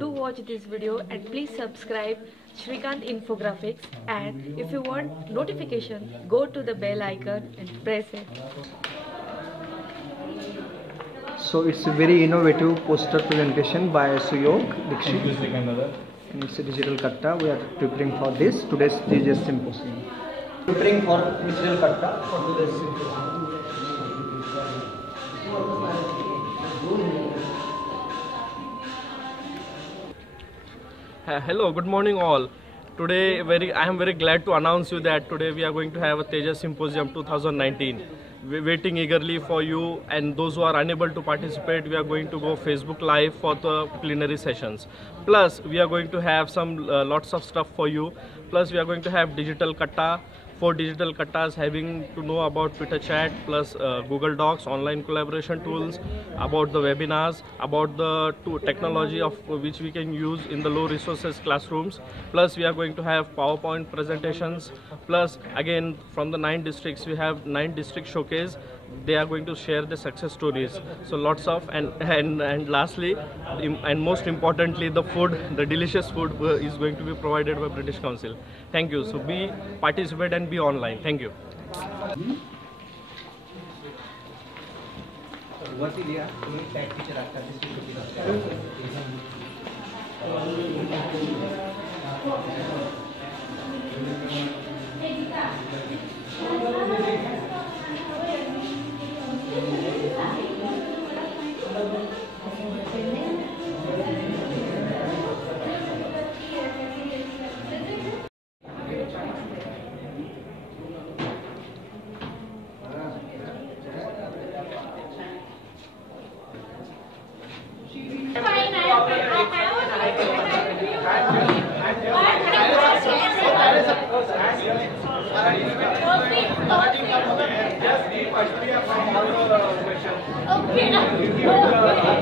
do watch this video and please subscribe Shrikant Infographics, and if you want notification, go to the bell icon and press it. So it's a very innovative poster presentation by Suyog Dikshit. And it's a digital katta. We are preparing for this today's TEJAS Symposium. Preparing for digital katta for today's symposium. Hello, good morning all. Today I am very glad to announce you that today we are going to have a TEJAS Symposium 2019. We're waiting eagerly for you, and those who are unable to participate, we are going to go Facebook Live for the plenary sessions. Plus we are going to have some lots of stuff for you. Plus we are going to have digital katta, 4 digital kattas having to know about Twitter chat, plus Google Docs, online collaboration tools, about the webinars, about the technology of which we can use in the low resources classrooms. Plus we are going to have PowerPoint presentations. Plus again from the 9 districts we have 9 district showcase. They are going to share the success stories. So lots of and lastly and most importantly, the food, the delicious food is going to be provided by British Council. Thank you. So participate and be online. Thank you.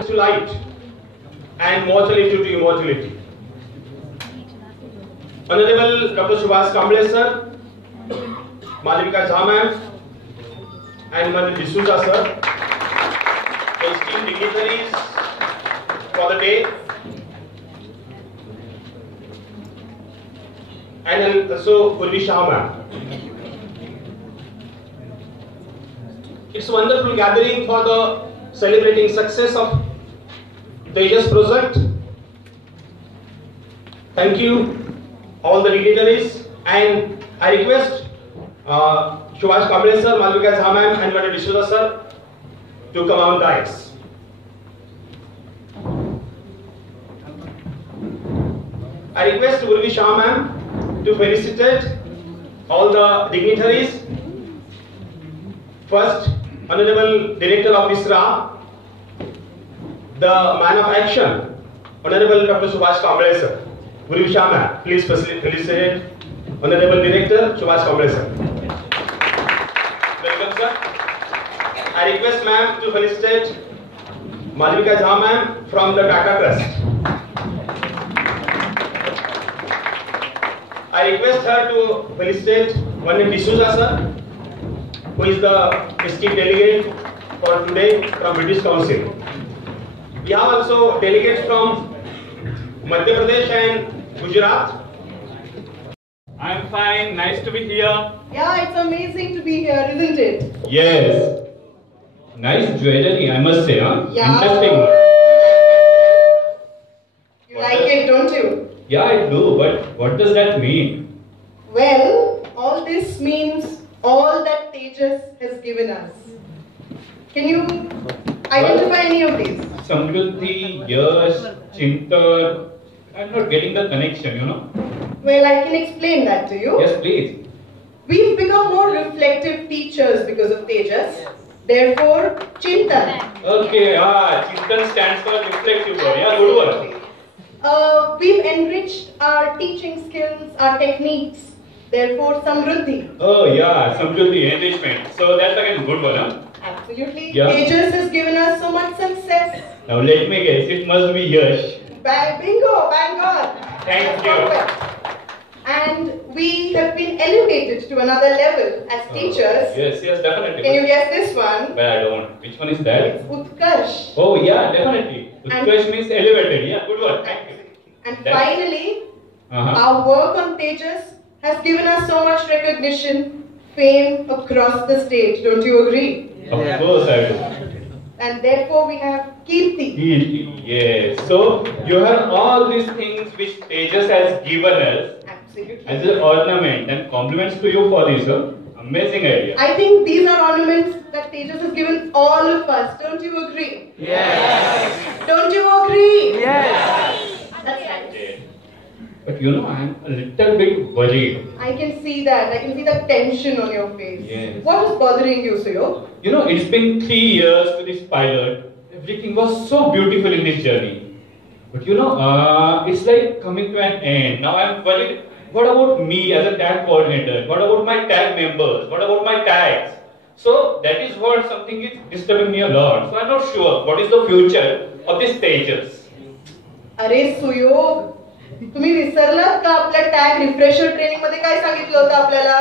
To light and mortality to immortality. Honorable Dr. Subhash Kamble sir, Malvika Jha ma'am, and Mr. D'Souza sir, the esteemed dignitaries for the day, and also Urvi Shah ma'am. It's a wonderful gathering for the celebrating success of TEJAS project. Thank you all the dignitaries, and I request Subhash Kamble sir, Malvika Jha ma'am, and Mr. D'Souza sir to come on dais. I request Urvi Shah ma'am to felicitate all the dignitaries. First, Honorable Director of ISRA, the man of action, Honorable Dr. Subhash Kamble sir. Urvi Shah ma'am, please felicitate Honorable Director Subhash Kamble sir. Welcome sir. I request ma'am to felicitate Malvika Jha ma'am from the Tata Trust. I request her to felicitate Mr. D'Souza sir, who is the esteemed delegate for today from British Council. We have also delegates from Madhya Pradesh and Gujarat. I am fine, nice to be here. Yeah, it's amazing to be here, isn't it? Yes. Nice jewelry, I must say, huh? Yeah. Interesting. You like it, don't you? Yeah, I do, but what does that mean? Well, all this means all that TEJAS has given us. Can you identify any of these? Samruddhi, Yash, Chintar. I'm not getting the connection, you know. Well, I can explain that to you. Yes, please. We've become more reflective teachers because of TEJAS. Therefore, Chintan. Okay, Chintan stands for reflective word. Yeah, good one. We've enriched our teaching skills, our techniques. Therefore, Samruddhi. Oh yeah, Samruddhi, enrichment. So that's again good one, huh? Absolutely. Yeah. TEJAS has given us so much success. Now let me guess, it must be Yash. Bingo, bang on. Thank you. Perfect. And we have been elevated to another level as teachers. Yes, definitely. Can you guess this one? Well, I don't. Which one is that? It's Utkarsh. Oh yeah, definitely. Utkarsh means elevated. Yeah, good one. Thank you. And finally, our work on Tejas has given us so much recognition, fame across the state. Don't you agree? Of course I do. And therefore we have Kirti. Yes. So you have all these things which Tejas has given us Absolutely. as an ornament, and compliments to you for this amazing idea. I think these are ornaments that Tejas has given all of us. Don't you agree? Yes. Don't you agree? Yes. That's right. Yes. But you know, I am a little bit worried. I can see that. I can see the tension on your face. Yes. What is bothering you, Suyog? You know, it's been 3 years to this pilot. Everything was so beautiful in this journey. But you know, it's like coming to an end. Now I'm worried. What about me as a tag coordinator? What about my tag members? What about my tags? So that is what something is disturbing me a lot. So I'm not sure what is the future of these stages. अरे सुयोग, तुम्ही विसरलात का आपल्या tag refresher training मध्ये काय सांगितलं होतं आपल्याला?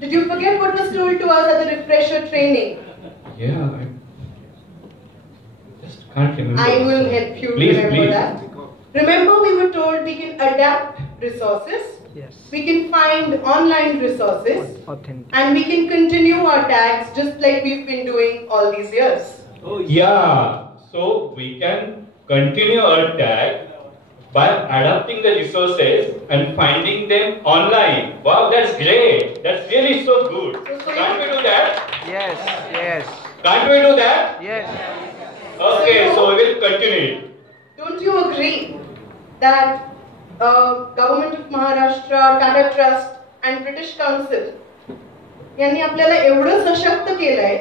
Did you forget what was told to us at the refresher training? Yeah, I just can't remember. I will help you remember that. Remember, we were told we can adapt resources, Yes. we can find online resources, Authentic. and we can continue our tags just like we've been doing all these years. Oh yeah, so we can continue our tag by adapting the resources and finding them online. Wow, that's great. That's really so good. Can't we do that? Yes. Yes. Can't we do that? Yes. Okay, so we will continue. Don't you agree that Government of Maharashtra, Tata Trust and British Council यांनी आपल्याला एवढं सशक्त केलंय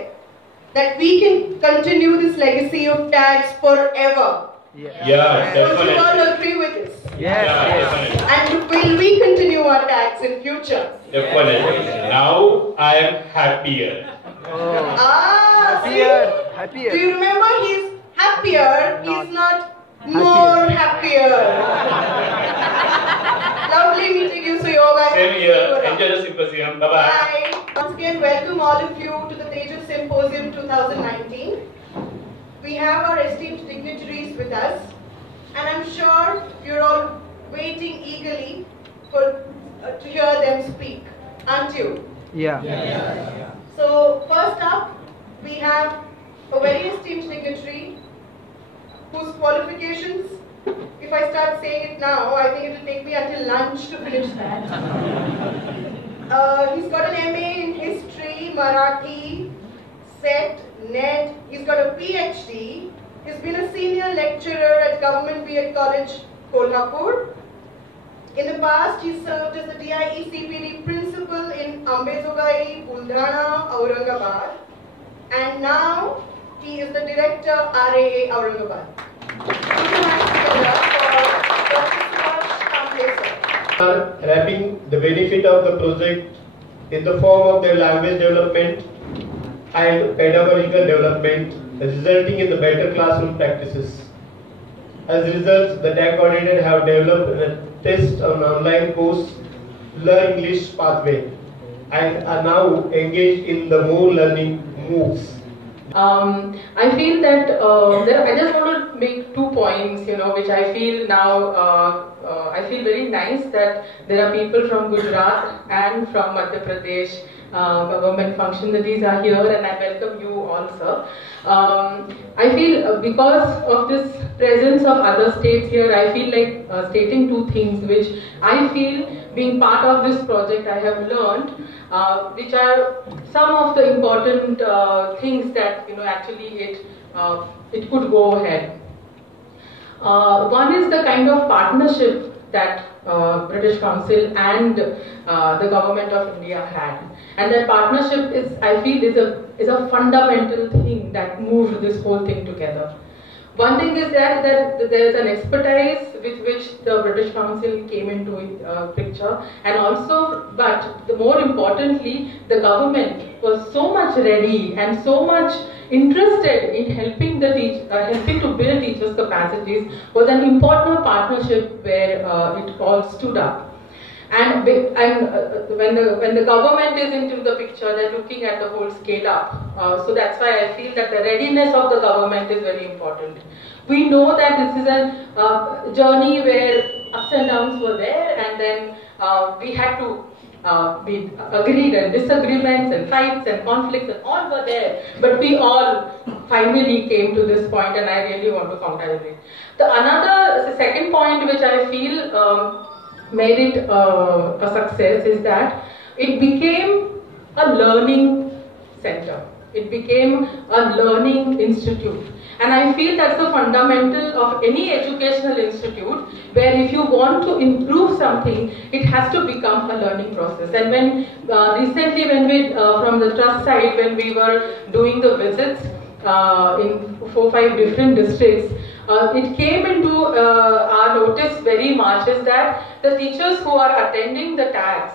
that we can continue this legacy of tags forever? Yes. Yeah, Don't you all definitely. agree with this? Yes. Yeah, Yes. definitely. And will we continue our tags in future? Definitely. Now I am happier. Oh. Ah, Happier. see? Happier. Do you remember he's happier, he's not more happier. Lovely meeting you, Suyog. Same here. Enjoy the symposium. Bye bye. Bye. Once again, welcome all of you to the TEJAS Symposium 2019. We have our esteemed dignitaries with us, and I'm sure you're all waiting eagerly for to hear them speak, aren't you? Yeah. So first up, we have a very esteemed dignitary whose qualifications, if I start saying it now, I think it will take me until lunch to finish that. He's got an MA in History, Marathi, SET, NET. He's got a PhD. He's been a senior lecturer at Government B.Ed College, Kolhapur. In the past, he served as the DIE CPD principal in Ambezogai, Buldhana, Aurangabad. And now, he is the director, RAA, Aurangabad. Put your hands together for Dr. Suresh. Are wrapping the benefit of the project in the form of their language development and pedagogical development, resulting in the better classroom practices. As a result, the tag coordinator have developed a test on online course, Learn English Pathway, and are now engaged in the more learning moves. I feel that I just want to make 2 points, which I feel now, I feel very nice that there are people from Gujarat and from Madhya Pradesh government functionaries are here, and I welcome you all, sir. I feel because of this presence of other states here, I feel like stating 2 things which I feel being part of this project I have learned, which are some of the important things that actually it could go ahead. One is the kind of partnership that British Council and the Government of India had, and that partnership is, I feel, is a fundamental thing that moved this whole thing together. One thing is that there is an expertise with which the British Council came into picture, and also, but more importantly, the government was so much ready and so much interested in helping to build teachers' capacities, was an important partnership where it all stood up. And when the government is into the picture, they're looking at the whole scale up. So that's why I feel that the readiness of the government is very important. We know that this is a journey where ups and downs were there, and then we had to we agreed and disagreements and fights and conflicts and all were there, but we all finally came to this point, and I really want to congratulate. The second point which I feel made it a success is that it became a learning center. It became a learning institute. And I feel that's the fundamental of any educational institute, where if you want to improve something, it has to become a learning process. And when recently when we, from the trust side, when we were doing the visits in 4-5 different districts, it came into our notice very much is that the teachers who are attending the tags,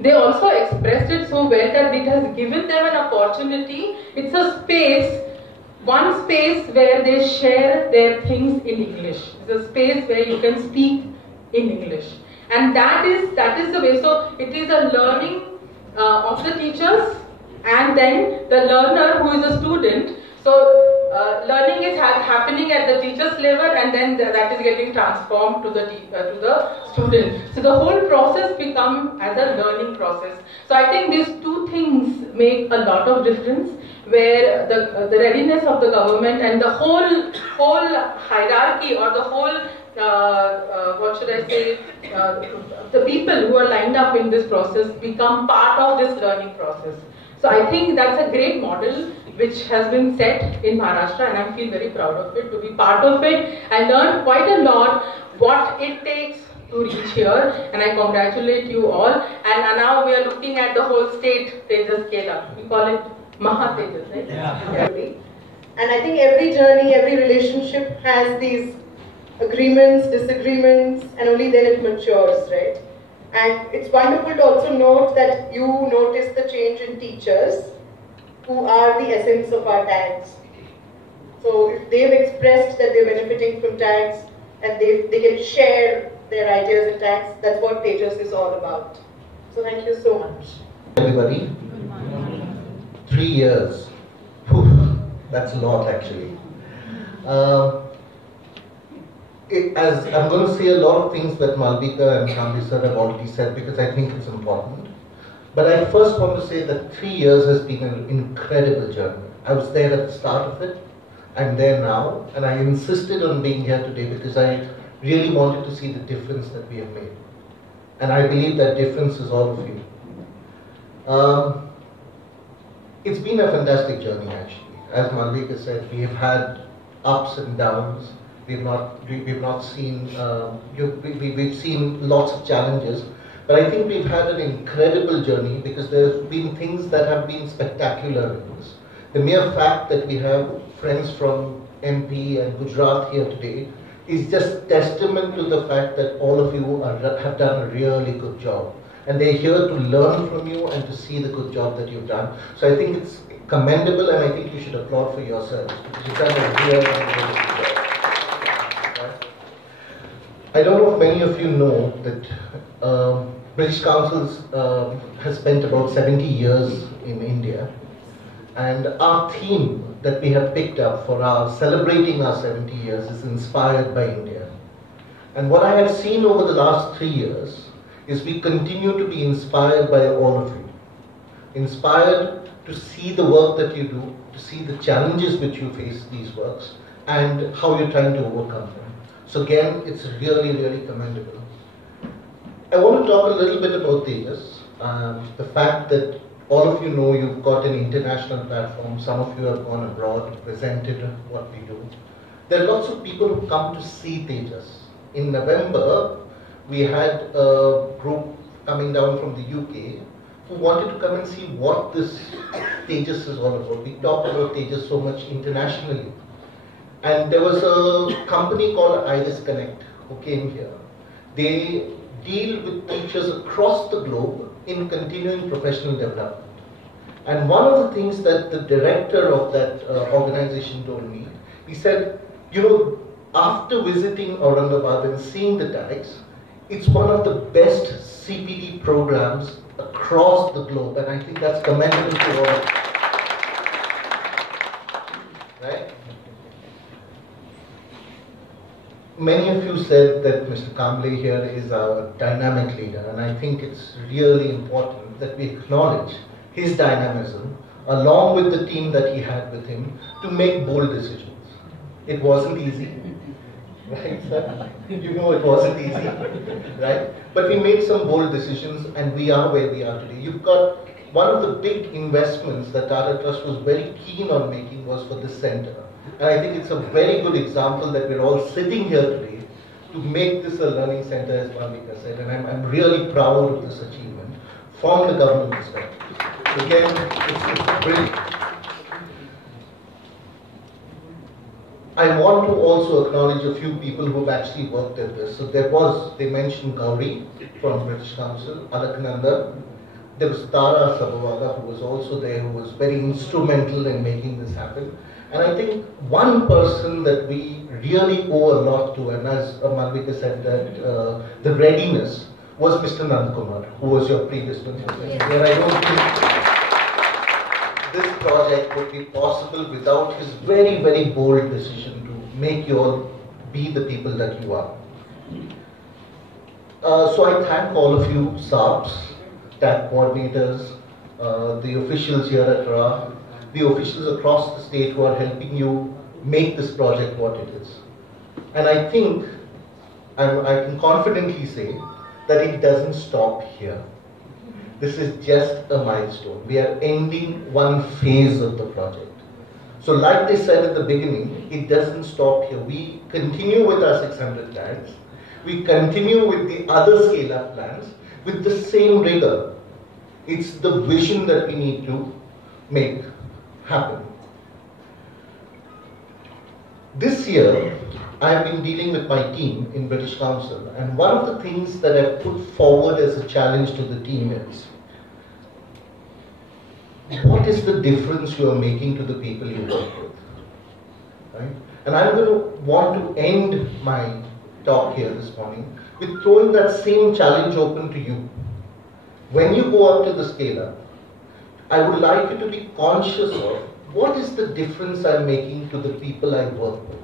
they also expressed it so well that it has given them an opportunity. It's a space, one space where they share their things in English. It's a space where you can speak in English. And that is the way. So it is a learning of the teachers and then the learner who is a student. So learning is happening at the teacher's level, and then that is getting transformed to the student. So the whole process becomes as a learning process. So I think these two things make a lot of difference, where the readiness of the government and the whole hierarchy, or the whole what should I say, the people who are lined up in this process become part of this learning process. So I think that's a great model which has been set in Maharashtra, and I feel very proud of it, to be part of it. I learned quite a lot what it takes to reach here, and I congratulate you all. And now we are looking at the whole state Tejas scale up. We call it Maha Tejas, right? Yeah. And I think every journey, every relationship has these agreements, disagreements, and only then it matures, right? And it's wonderful to also note that you notice the change in teachers, who are the essence of our tags. So if they've expressed that they're benefiting from tags and they can share their ideas and tags, that's what Tejas is all about. So thank you so much. Everybody, 3 years, whew, that's a lot actually. As I'm going to say a lot of things that Malvika and Shanti sir have already said, because I think it's important. But I first want to say that 3 years has been an incredible journey. I was there at the start of it. I'm there now, and I insisted on being here today because I really wanted to see the difference that we have made. And I believe that difference is all of you. It's been a fantastic journey actually. As Malvika said, we have had ups and downs. We've not seen, we've seen lots of challenges. But I think we've had an incredible journey, because there have been things that have been spectacular in this. The mere fact that we have friends from MP and Gujarat here today is just testament to the fact that all of you have done a really good job. And they're here to learn from you and to see the good job that you've done. So I think it's commendable, and I think you should applaud for yourselves, because you've done a really good job. I don't know if many of you know that British Council has spent about 70 years in India, and our theme that we have picked up for our celebrating our 70 years is inspired by India. And what I have seen over the last 3 years is we continue to be inspired by all of you. Inspired to see the work that you do, to see the challenges which you face these works, and how you're trying to overcome them. So again, it's really, really commendable. I want to talk a little bit about Tejas. The fact that all of you know you've got an international platform. Some of you have gone abroad, presented what we do. There are lots of people who come to see Tejas. In November, we had a group coming down from the UK who wanted to come and see what this Tejas is all about. We talk about Tejas so much internationally. And there was a company called Iris Connect who came here. They deal with teachers across the globe in continuing professional development. And one of the things that the director of that organization told me, he said, you know, after visiting Aurangabad and seeing the tags, it's one of the best CPD programs across the globe, and I think that's commendable to all. Right? many of you said that Mr. Kamble here is our dynamic leader, and I think it's really important that we acknowledge his dynamism along with the team that he had with him to make bold decisions. It wasn't easy, right, sir? You know it wasn't easy, right? But we made some bold decisions and we are where we are today. You've got one of the big investments that Tata Trust was very keen on making was for this center. And I think it's a very good example that we're all sitting here today to make this a learning center, as Malvika said. And I'm really proud of this achievement from the government perspective. Again, it's brilliant. I want to also acknowledge a few people who've actually worked at this. So they mentioned Gauri from British Council, Alaknanda. There was Tara Sabawala, who was also there, who was very instrumental in making this happen. And I think one person that we really owe a lot to, and as Malvika said, that the readiness, was Mr. Nandkumar, who was your previous principal. Yes. Where I don't think this project would be possible without his very, very bold decision to make you all be the people that you are. So I thank all of you, SARPs, TAC coordinators, the officials here at RA, the officials across the state who are helping you make this project what it is. And I think, I can confidently say that it doesn't stop here. This is just a milestone. We are ending one phase of the project. So like they said at the beginning, it doesn't stop here. We continue with our 600 tags. We continue with the other scale-up plans with the same rigor. It's the vision that we need to make happen. This year, I have been dealing with my team in British Council, and one of the things that I've put forward as a challenge to the team is, what is the difference you are making to the people you work with? Right? And I'm going to want to end my talk here this morning with throwing that same challenge open to you. When you go up to the scale-up, I would like you to be conscious of what is the difference I'm making to the people I work with.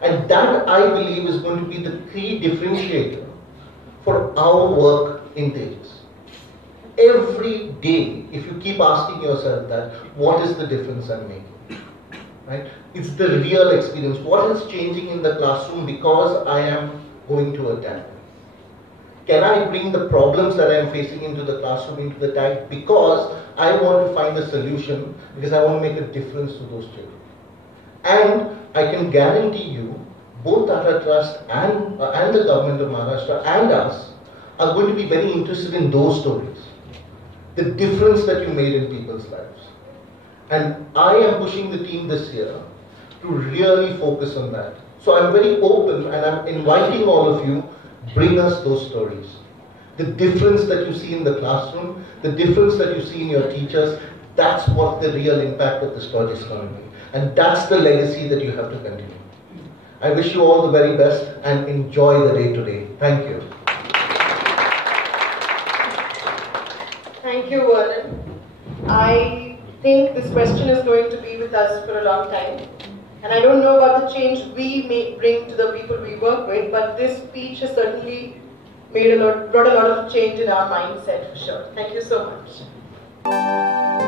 And that, I believe, is going to be the key differentiator for our work in TEJAS. Every day, if you keep asking yourself that, what is the difference I'm making? Right? It's the real experience. What is changing in the classroom because I am going to a tag? Can I bring the problems that I am facing into the classroom, into the tag, because I want to find a solution, because I want to make a difference to those children? And I can guarantee you, both Tata Trust and the government of Maharashtra and us are going to be very interested in those stories. The difference that you made in people's lives. And I am pushing the team this year to really focus on that. So I'm very open and I'm inviting all of you, bring us those stories. The difference that you see in the classroom, the difference that you see in your teachers, that's what the real impact of this project is going to be. And that's the legacy that you have to continue. I wish you all the very best and enjoy the day today. Thank you. Thank you, Vernon. I think this question is going to be with us for a long time. And I don't know what the change we may bring to the people we work with, but this speech has certainly brought a lot of change in our mindset for sure. Thank you so much.